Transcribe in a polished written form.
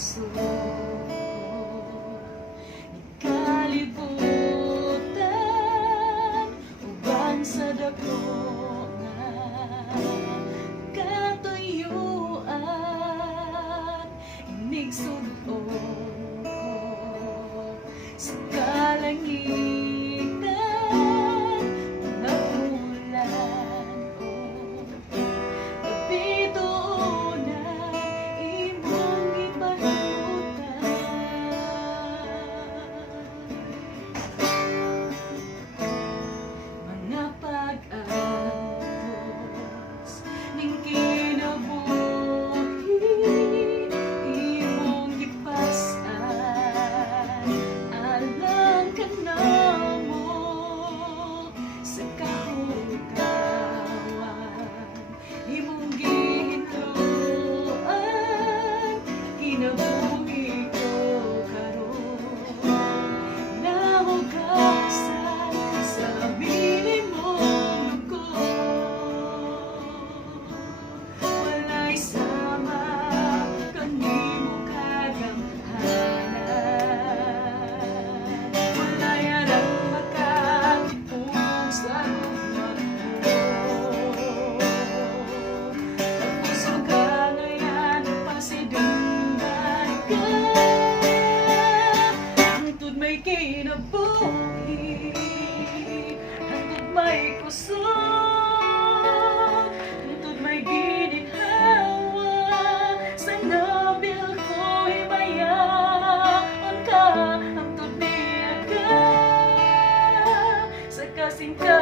puso kalibutan uban sa dako nga katuyuan inig sud-on ko sa kalangitan na ulan kapito na imong ibalutan mga pag-atos ning kinabuhi imong gipas-an alang ka namo sa kahugawan imong gihitloan kinabuhi ko karon nahugasan sa bili mong ko walay sama kanimo kagamhanan walay arang makatipong sa gugman mo tapos ang kalayan pasidundan ka hangtod may kinabuhi hangtod may kusog hangtod may ginithawa sa nabil ko'y mayaon ka hangtod niya ka sa kasing ka